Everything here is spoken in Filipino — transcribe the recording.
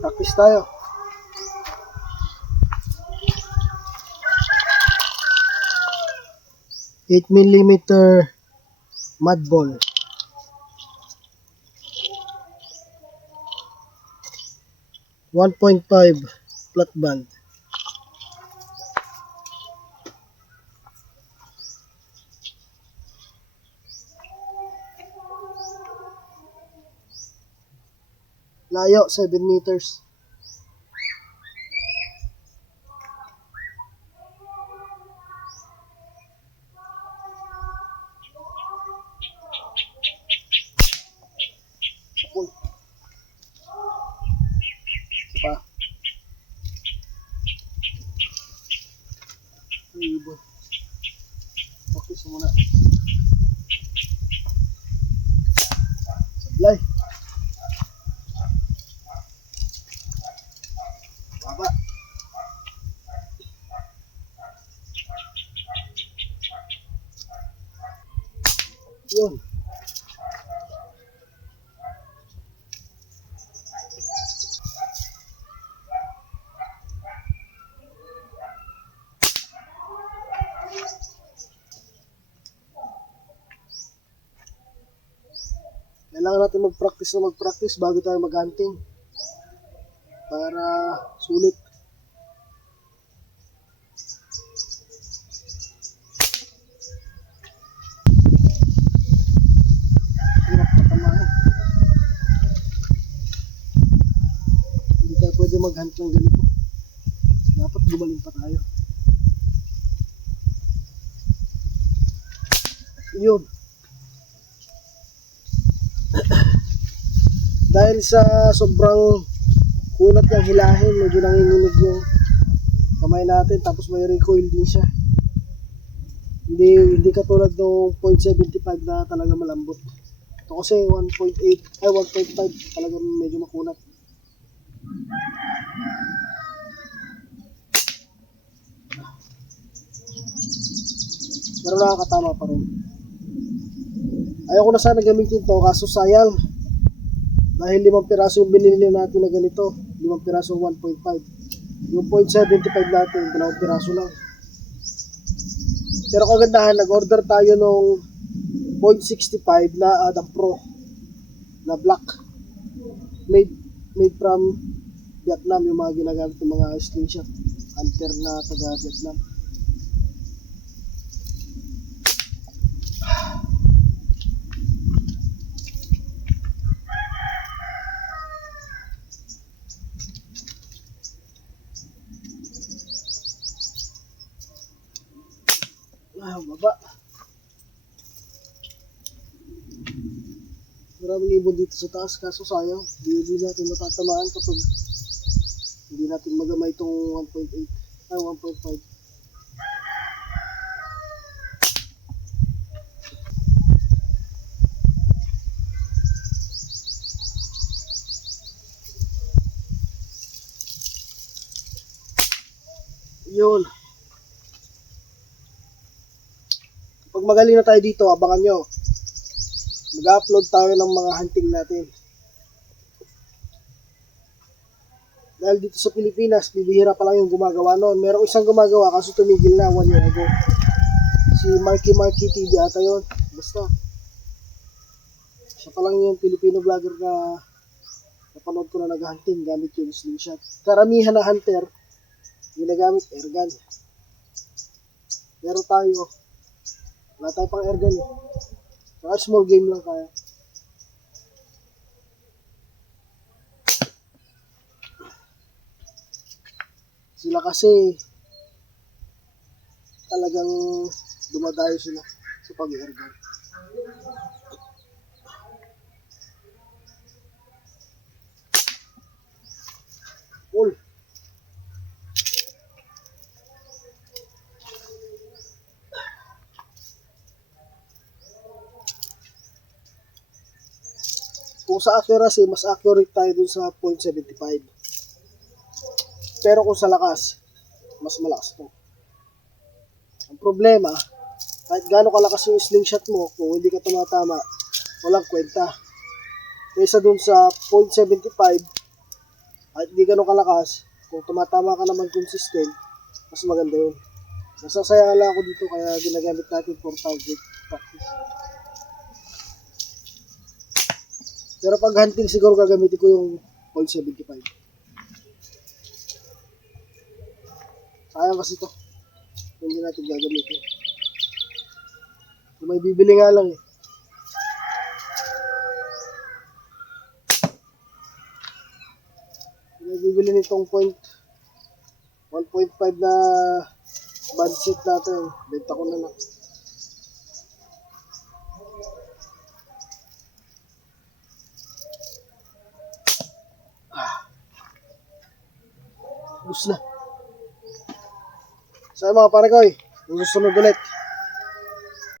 Practice tayo. 8mm mud ball. .5 flat band. Layo 7 meters. Uy. Pa. Ibon. Okay, muna. Sablay. Baba. Yun. Kailangan natin mag-practice bago tayo mag-hunting para sulit. Hirap patamahin. Hindi tayo pwede mag-hunt ng ganito. Dapat gumaling pa tayo. Yun. Dahil sa sobrang kunat niyang hilahin, medyo nanginginig yung kamay natin, tapos may recoil din siya. Hindi katulad ng .75 na talaga malambot. Ito kasi 1.5 talaga medyo makunat. Pero nakakatama pa rin. Ayoko na sana gamitin to, kaso sayang. Dahil 5 piraso yung binili natin na ganito, 5 piraso 1.5. Yung .75 natin, 2 piraso lang. Pero kagandahan, nag-order tayo nung .65 na Adam Pro na black. Made from Vietnam, yung mga ginagamit ng mga slingshot hunter na taga Vietnam. Baba. Maraming ibon dito sa taas, kaso sayang, hindi natin matatamaan kapag hindi natin magamay itong 1.8 ay 1.5. Yun. Pag magaling na tayo dito, abangan nyo. Mag-upload tayo ng mga hunting natin. Dahil dito sa Pilipinas, bibihira pa lang yung gumagawa noon. Merong isang gumagawa, kaso tumigil na 1 year ago. Si Marky TV ata yun. Basta. Siya pa lang yung Filipino vlogger na napanood ko na nag-hunting gamit yung slingshot. Karamihan na hunter, ginagamit airgun. Pero tayo, wala tayo pang airgun eh. Saka small game lang kaya. Sila kasi talagang dumadayo sila sa pag-airgun. Cool. Kung sa accuracy, mas accurate tayo dun sa .75. Pero kung sa lakas, mas malakas to. Ang problema, kahit gaano kalakas yung slingshot mo, kung hindi ka tumatama, walang kwenta. Kaysa dun sa .75, At di ganun kalakas, kung tumatama ka naman consistent, mas maganda yun. Nasasaya lang ako dito kaya ginagamit natin for target practice. Pero pag hunting siguro gagamitin ko yung 0.75. Sayang kasi to. Hindi natin gagamitin. Kung may bibili nga lang eh. Kung may bibili nitong 1.5 na budget natin, benta ko na lang. Bus na. So mga pare ko, susunod ulit.